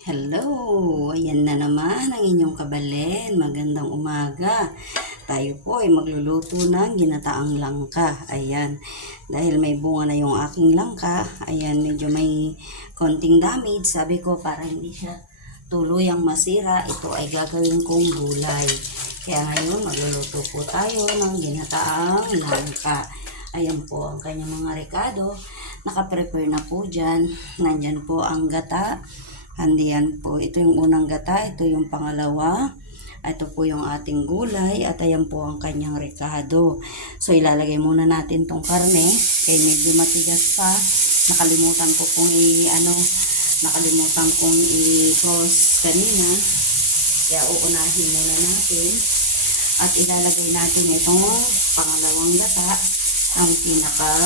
Hello! Ayan na naman ang inyong kabalen. Magandang umaga. Tayo po ay magluluto ng ginataang langka. Ayan. Dahil may bunga na yung aking langka, ayan, medyo may konting damage. Sabi ko para hindi siya tuluyang masira, ito ay gagawin kong gulay. Kaya ngayon magluluto po tayo ng ginataang langka. Ayan po ang kanyang mga rekado. Nakaprepare na po dyan. Nandyan po ang gata. Andiyan po. Ito yung unang gata. Ito yung pangalawa. Ito po yung ating gulay. At ayan po ang kanyang rekado. So ilalagay muna natin tong karne. Kaya medyo matigas pa. Nakalimutan ko kung nakalimutan kong i-toast kanina. Kaya uunahin muna natin. At ilalagay natin itong pangalawang gata. Ang pinaka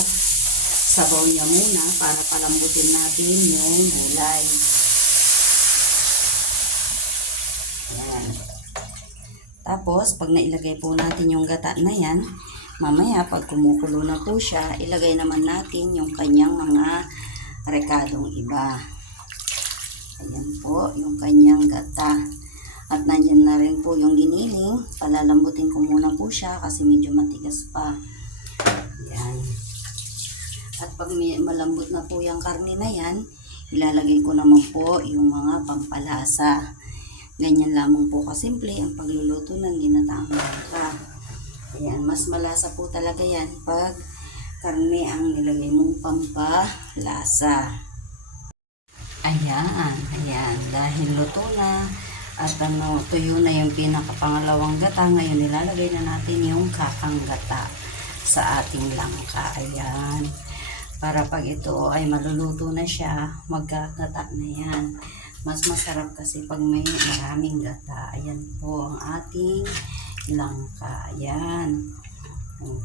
sabaw niya muna para palambutin natin yung gulay. Ayan. Tapos, pag nailagay po natin yung gata na yan, mamaya pag kumukulo na po siya, ilagay naman natin yung kanyang mga rekadong iba. Ayan po, yung kanyang gata. At nandyan na rin po yung giniling. Palalambutin ko muna po siya kasi medyo matigas pa. Ayan. At pag malambot na po yung karne na yan, ilalagay ko naman po yung mga pampalasa. Ganyan lamang po kasimple ang pagluluto ng ginataang langka. Ayan, mas malasa po talaga yan pag karne ang nilagay mong pampalasa. Ayan, dahil luto na at tuyo na yung pinakapangalawang gata, ngayon nilalagay na natin yung kakang gata sa ating langka. Ayan, para pag ito ay maluluto na siya, magkagata na yan. Mas masarap kasi pag may maraming gata. Ayan po ang ating langka. Ayan.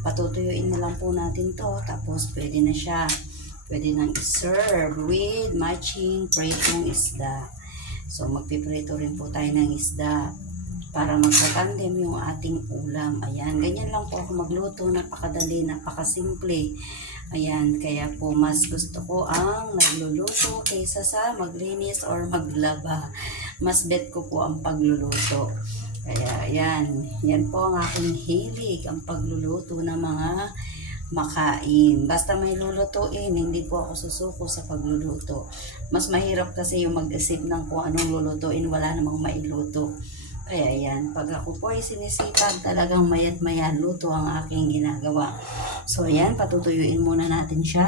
Patutuyuin na lang po natin to. Tapos pwede na siya. Pwede nang i-serve with matching pritong isda. So magpiprito rin po tayo ng isda para magkatandem yung ating ulam. Ayan. Ganyan lang po ako magluto. Napakadali, napakasimple. Ayan, kaya po mas gusto ko ang nagluluto kaysa sa maglinis or maglaba. Mas bet ko po ang pagluluto. Kaya yan po ang aking hilig, ang pagluluto ng mga makain. Basta may lulutuin, hindi po ako susuko sa pagluluto. Mas mahirap kasi yung mag-isip ng kung anong lulutuin, wala namang mailuto. Kaya yan, pag ako po ay sinisipag, talagang mayat maya luto ang aking ginagawa. So yan, patutuyuin muna natin siya.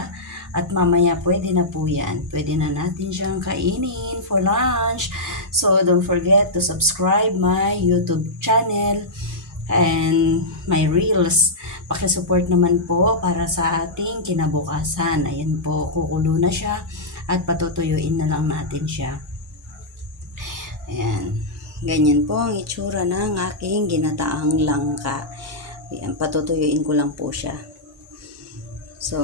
At mamaya pwede na po yan. Pwede na natin siyang kainin for lunch. So don't forget to subscribe my YouTube channel and my reels. Pakisupport naman po para sa ating kinabukasan. Ayan po, kukulo na siya. At patutuyuin na lang natin siya. Ayan. Ganyan po ang itsura ng aking ginataang langka. Ayan, patutuyuin ko lang po siya. So,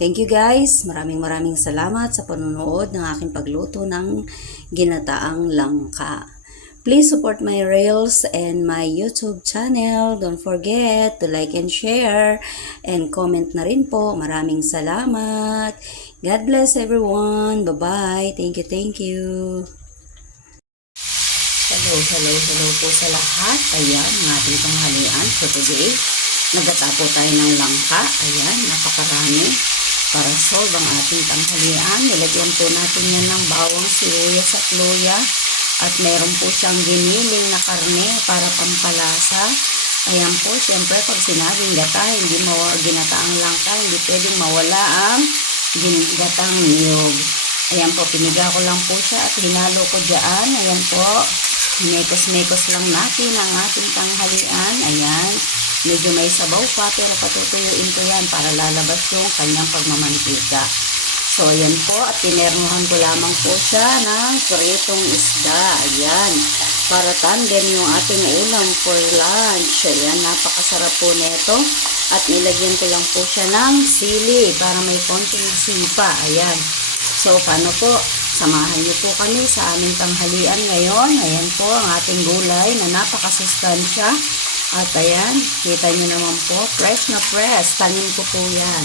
thank you guys. Maraming salamat sa panunood ng aking pagluto ng ginataang langka. Please support my reels and my YouTube channel. Don't forget to like and share and comment na rin po. Maraming salamat. God bless everyone. Bye-bye. Thank you. Hello po sa lahat. Ayan, ang ating tanghalian for today. Nagatapo tayo ng langka. Ayan, napakarami. Para solve ang ating tanghalian, nilagyan po natin yan ng bawang, sibuyas at luya. At meron po siyang giniling na karne para pampalasa. Ayan po, syempre pag sinabing gata, hindi ginataang langka, hindi pwedeng mawala ang ginataang niyog. Ayan po, piniga ko lang po siya at hinalo ko dyan. Ayan po. Mekos-mekos lang natin ang ating tanghalian. Ayan. Medyo may sabaw pa pero patutuyuin ko yan para lalabas yung kanyang pagmamantika. So, ayan po. At tinernuhan ko lamang po siya ng pritong isda. Ayan. Para tandem yung ating ulam for lunch. Ayan. Napakasarap po nito. At nilagyan ko lang po siya ng sili para may konting sipa. Ayan. So, paano po? Samahan niyo po kami sa aming tanghalian ngayon. Ayan po ang ating gulay na napakasustansya. At ayan, kita niyo naman po, fresh na fresh. Tanim ko po yan.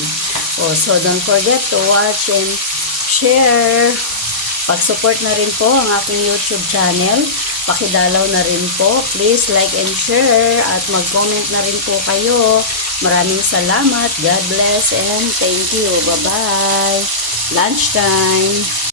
So don't forget to watch and share. Pag-support na rin po ang aking YouTube channel. Pakidalaw na rin po. Please like and share at mag-comment na rin po kayo. Maraming salamat. God bless and thank you. Bye-bye. Lunchtime.